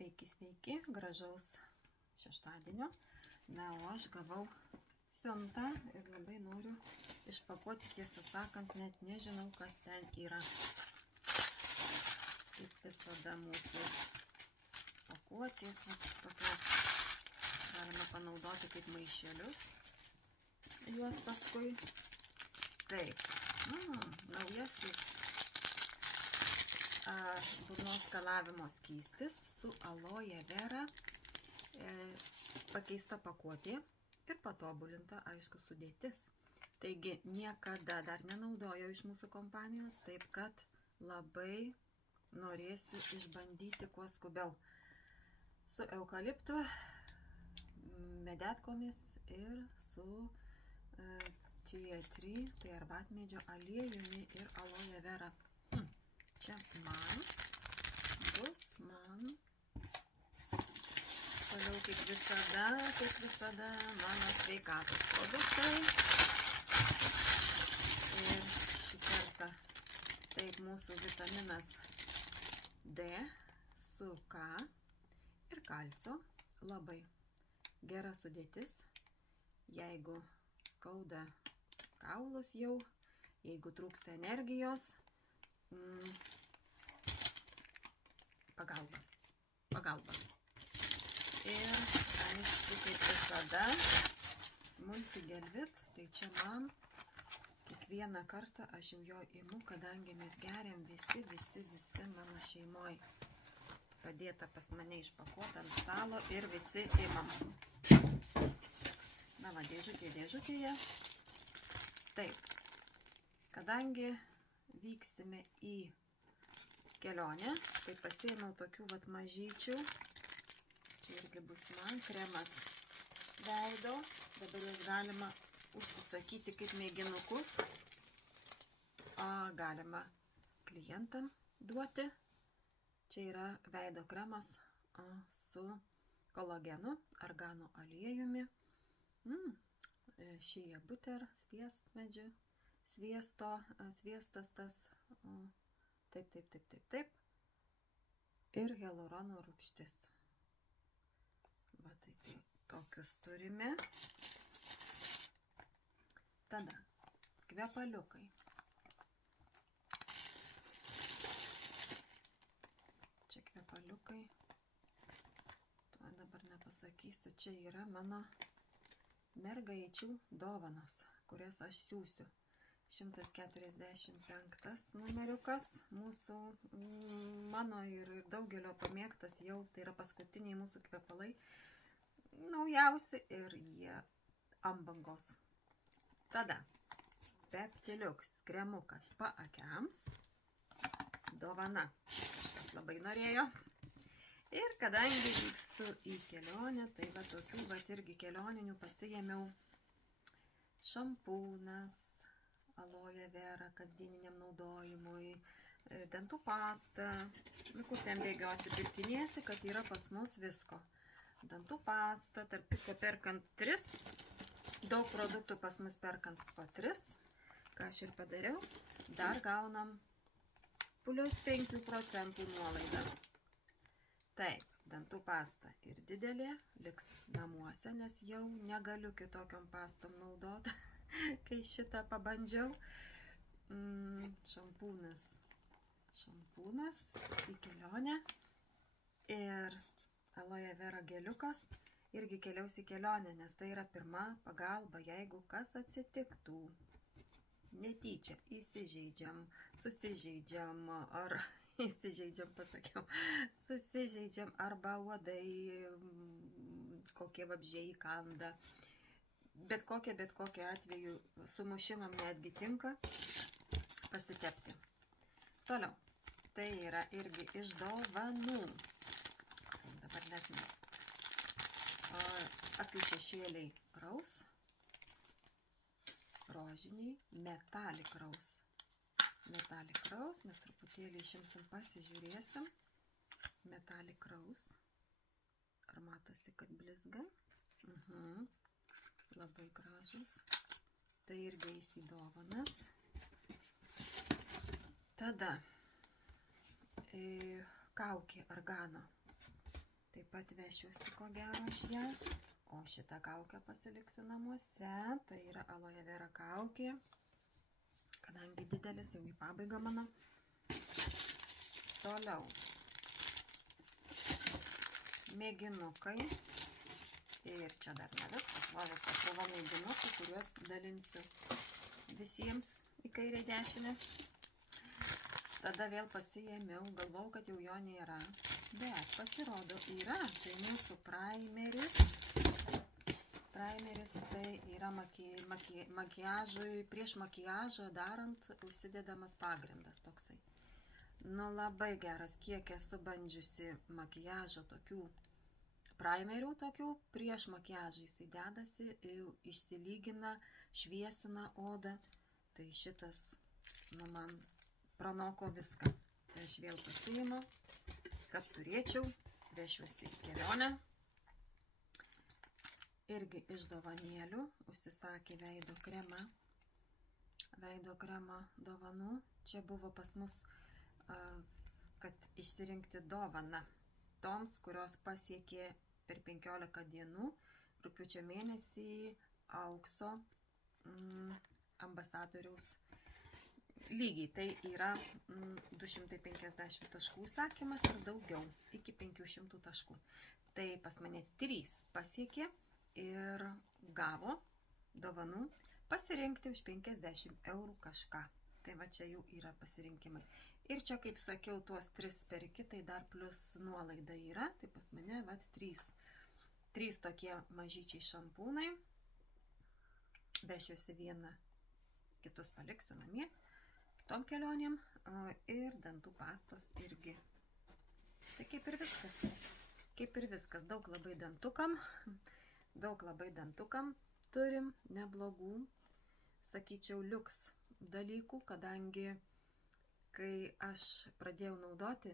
Sveiki, sveiki, gražaus šeštadienio. Na, o aš gavau siuntą ir labai noriu išpakuoti, tiesą sakant, net nežinau, kas ten yra. Kaip visada mūsų pakuotės, tokios galima panaudoti kaip maišelius. Juos paskui. Taip, naujasis burnos skalavimo skystis su aloe vera, pakeista pakuotė ir patobulinta, aišku, sudėtis. Taigi niekada dar nenaudojau iš mūsų kompanijos, taip kad labai norėsiu išbandyti kuo skubiau. Su eukaliptu, medetkomis ir su chia tree, tai arbatmedžio aliejumi ir aloe vera. Čia bus man. Toliau kaip visada, mano sveikatos produktai. Ir šį kartą taip mūsų vitaminas D su K ir kalcio. Labai gera sudėtis. Jeigu skauda kaulus jau, jeigu trūksta energijos, pagalba. Ir aišku, kaip visada, multigelvit, tai čia man kiekvieną kartą aš jau jo imu, kadangi mes geriam visi mano šeimoje. Padėta pas mane išpakuota ant stalo ir visi imam. Na va, dėžutėje. Taip, kadangi vyksime į kelionę, tai pasiėmiau tokių vat mažyčių. Čia irgi bus man kremas veido. Dabar juos galima užsisakyti kaip mėginukus. Galima klientam duoti. Čia yra veido kremas su kolagenu, argano aliejumi, šia butter, sviestmedžių, sviestas tas, taip, ir hialurono rūgštis. Va, tai tokius turime. Tada kvepaliukai. Čia kvepaliukai. Tuo dabar nepasakysiu. Čia yra mano mergaičių dovanos, kurias aš siūsiu. 145 numeriukas, mano ir daugelio pamėgtas jau, tai yra paskutiniai mūsų kvepalai, naujausi ir jie ant bangos. Tada Peptiliuks kremukas paakiams, dovana, kas labai norėjo. Ir kadangi vykstu į kelionę, tai va tokių va irgi kelioninių pasiėmiau šampūnas, aloe vera kasdieniniam naudojimui, dantų pasta, kur ten bėgiosi, pirkinėsi, kad yra pas mus visko. Dantų pasta, tarp kitko perkant 3, daug produktų pas mus perkant po 3, ką aš ir padariau, dar gaunam plus 5% nuolaidą. Taip, dantų pasta ir didelė, liks namuose, nes jau negaliu kitokiom pastom naudoti. Kai šitą pabandžiau, šampūnas į kelionę ir aloe vera geliukas irgi keliaus į kelionę, nes tai yra pirma pagalba, jeigu kas atsitiktų. Netyčia įsižeidžiam, susižeidžiam, ar susižeidžiam arba uodai, kokie vabzdžiai įkanda. Bet kokia atveju sumušimam netgi tinka pasitepti. Toliau. Tai yra irgi iš dovanų. Dabar net ne. Akių šešėliai raus. Rožiniai. Metalik raus. Mes truputėlį išimsim, pasižiūrėsim. Metalik raus. Ar matosi, kad blizga? Labai gražus. Tai irgi eis į dovanas. Tada kaukė argano. Taip pat vešiuosi ko gero aš ją. O šitą kaukę pasiliksiu namuose. Tai yra aloe vera kaukė. Kadangi didelis, jau į pabaigą mano. Toliau. Mėginukai. Ir čia dar ne viskas. Va visą krūvą mėginukų, kuriuos dalinsiu visiems į kairę dešinę. Tada vėl pasiėmiau, galvau, kad jau jo nėra, bet pasirodo yra. Tai mūsų primeris. Primeris tai yra makiažui, prieš makiažą darant užsidedamas pagrindas toksai. Nu labai geras, kiek esu bandžiusi makiažo tokių primerių tokių, prieš makiažą jisai dedasi, išsilygina, šviesina odą. Tai šitas, nu man pranoko viską. Tai aš vėl pasiimu, kad turėčiau, vešiuosi į kelionę. Irgi iš dovanėlių užsisakė veido kremą. Veido kremą dovanų. Čia buvo pas mus, kad išsirinkti dovaną toms, kurios pasiekė per 15 dienų, rugpjūčio mėnesį aukso ambasadoriaus lygiai. Tai yra 250 taškų sakymas ir daugiau, iki 500 taškų. Tai pas mane 3 pasiekė ir gavo dovanų pasirinkti už 50 eurų kažką. Tai va čia jau yra pasirinkimai. Ir čia, kaip sakiau, tuos 3 perki, tai dar plus nuolaida yra. Tai pas mane va 3 tokie mažyčiai šampūnai. Vešiuosi vieną, kitus paliksiu namie. Tom kelionėm ir dantų pastos irgi. Tai kaip ir viskas. Kaip ir viskas. Daug labai dantukam turim neblogų, sakyčiau, liuks dalykų, kadangi kai aš pradėjau naudoti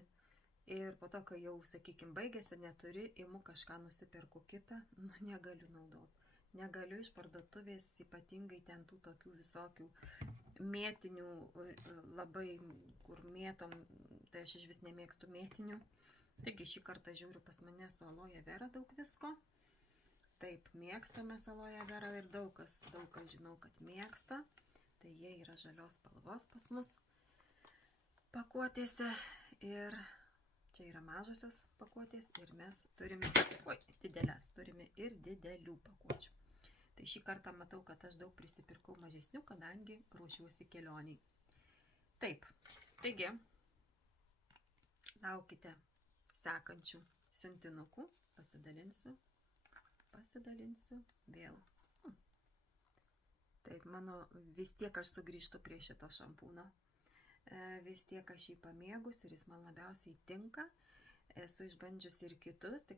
ir po to, kai jau, sakykime, baigėsi, neturi, imu kažką nusipirku kitą, nu negaliu naudoti. Negaliu iš parduotuvės, ypatingai ten tų tokių visokių mėtinių, labai kur mėtom, tai aš iš vis nemėgstu mėtinių. Taigi šį kartą žiūriu pas mane su aloe vera daug visko. Taip, mėgstame aloe vera ir daug kas žinau, kad mėgsta. Tai jie yra žalios spalvos pas mus pakuotėse. Ir čia yra mažosios pakuotės ir mes turime, didelės, turime ir didelių pakuočių. Tai šį kartą matau, kad aš daug prisipirkau mažesnių, kadangi ruošiuosi kelioniai. Taip, taigi, laukite sekančių siuntinukų, pasidalinsiu vėl. Taip, mano vis tiek aš sugrįžtu prie šito šampūno. Vis tiek aš jį pamėgus ir jis man labiausiai tinka. Esu išbandžiusi ir kitus, tik